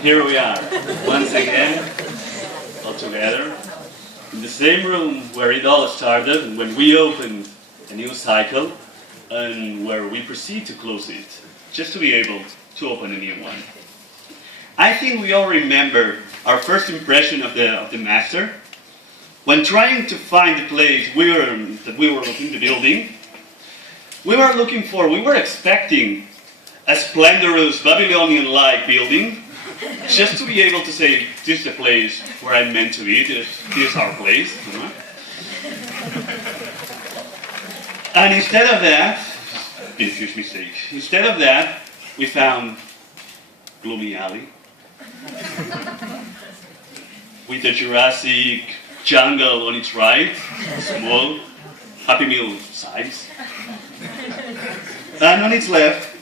Here we are, once again, all together, in the same room where it all started, when we opened a new cycle, and where we proceed to close it, just to be able to open a new one. I think we all remember our first impression of the Master. When trying to find the place that we were looking the building, we were expecting a splendorous Babylonian-like building, just to be able to say, this is the place where I'm meant to be, this is our place. You know? And instead of that, been a huge mistake. Instead of that, we found gloomy alley with a Jurassic jungle on its right, small, Happy Meal size. And on its left,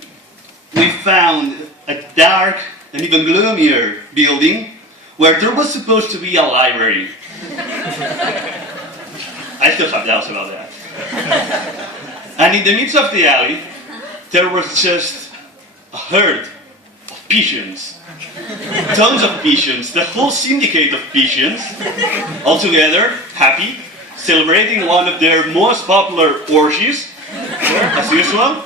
we found a dark and even gloomier building where there was supposed to be a library. I still have doubts about that. And in the midst of the alley, there was just a herd of pigeons. Tons of pigeons, the whole syndicate of pigeons, all together, happy, celebrating one of their most popular orgies, as usual.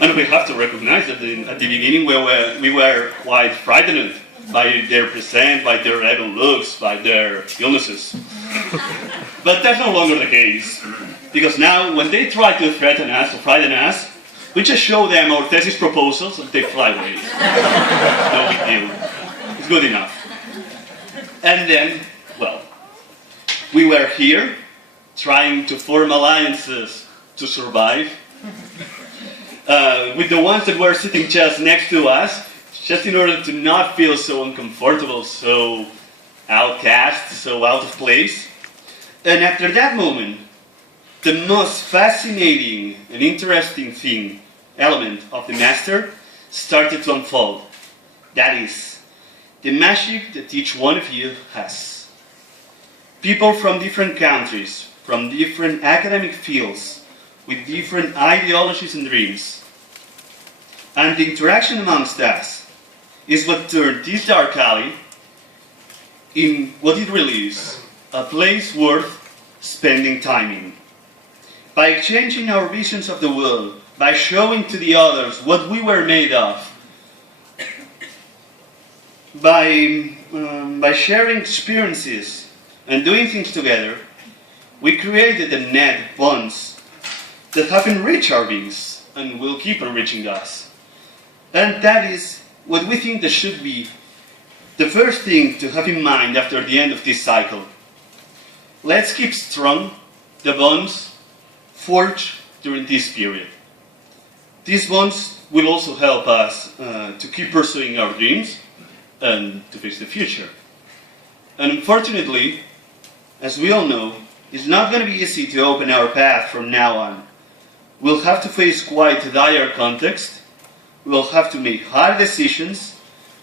And we have to recognize that at the beginning we were quite frightened by their present, by their evil looks, by their illnesses. But that's no longer the case. Because now, when they try to threaten us or frighten us, we just show them our thesis proposals and they fly away. No big deal. It's good enough. And then, well, we were here trying to form alliances to survive with the ones that were sitting just next to us, just in order to not feel so uncomfortable, so outcast, so out of place. And after that moment, the most fascinating and interesting element of the Master started to unfold. That is, the magic that each one of you has. People from different countries, from different academic fields, with different ideologies and dreams. And the interaction amongst us is what turned this dark alley in what it really is, a place worth spending time in. By exchanging our visions of the world, by showing to the others what we were made of, by sharing experiences and doing things together, we created a net of bonds that have enriched our beings and will keep enriching us. And that is what we think that should be the first thing to have in mind after the end of this cycle. Let's keep strong the bonds forged during this period. These bonds will also help us to keep pursuing our dreams and to face the future. And unfortunately, as we all know, it's not going to be easy to open our path from now on. We'll have to face quite a dire context. We'll have to make hard decisions.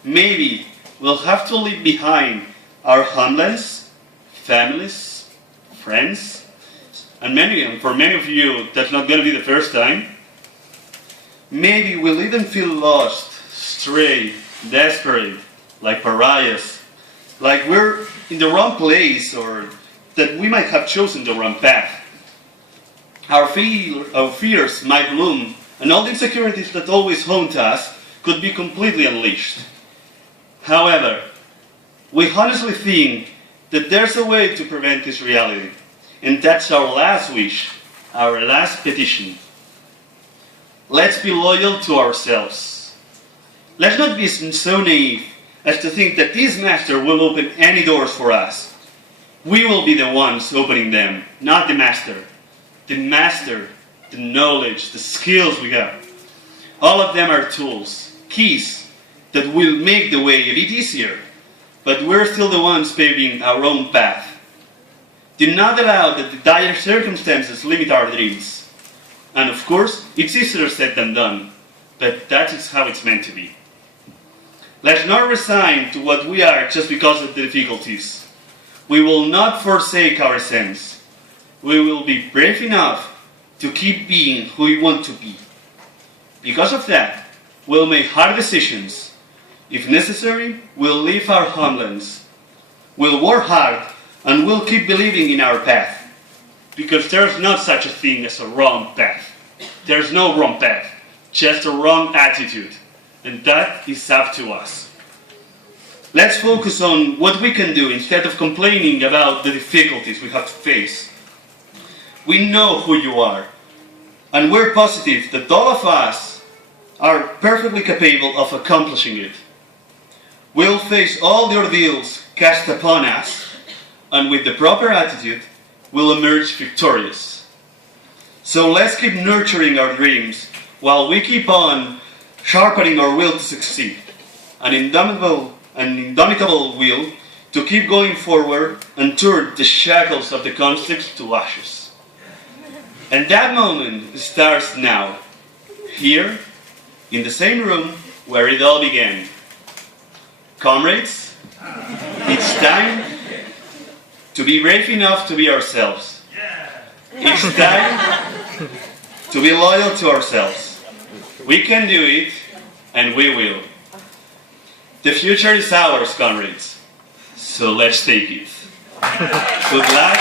Maybe we'll have to leave behind our homelands, families, friends, and for many of you, that's not going to be the first time. Maybe we'll even feel lost, stray, desperate, like pariahs, like we're in the wrong place, or that we might have chosen the wrong path. Our fears might bloom, and all the insecurities that always haunt us could be completely unleashed. However, we honestly think that there's a way to prevent this reality, and that's our last wish, our last petition. Let's be loyal to ourselves. Let's not be so naive as to think that this Master will open any doors for us. We will be the ones opening them, not the Master. The Master, the knowledge, the skills we got. All of them are tools, keys, that will make the way a bit easier, but we're still the ones paving our own path. Do not allow that the dire circumstances limit our dreams. And of course, it's easier said than done, but that is how it's meant to be. Let's not resign to what we are just because of the difficulties. We will not forsake our essence. We will be brave enough to keep being who we want to be. Because of that, we'll make hard decisions. If necessary, we'll leave our homelands. We'll work hard and we'll keep believing in our path. Because there's not such a thing as a wrong path. There's no wrong path, just a wrong attitude. And that is up to us. Let's focus on what we can do instead of complaining about the difficulties we have to face. We know who you are, and we're positive that all of us are perfectly capable of accomplishing it. We'll face all the ordeals cast upon us, and with the proper attitude, we'll emerge victorious. So let's keep nurturing our dreams while we keep on sharpening our will to succeed. An indomitable will to keep going forward and turn the shackles of the conflicts to ashes. And that moment starts now, here, in the same room where it all began. Comrades, it's time to be brave enough to be ourselves. It's time to be loyal to ourselves. We can do it, and we will. The future is ours, comrades. So let's take it. Good luck.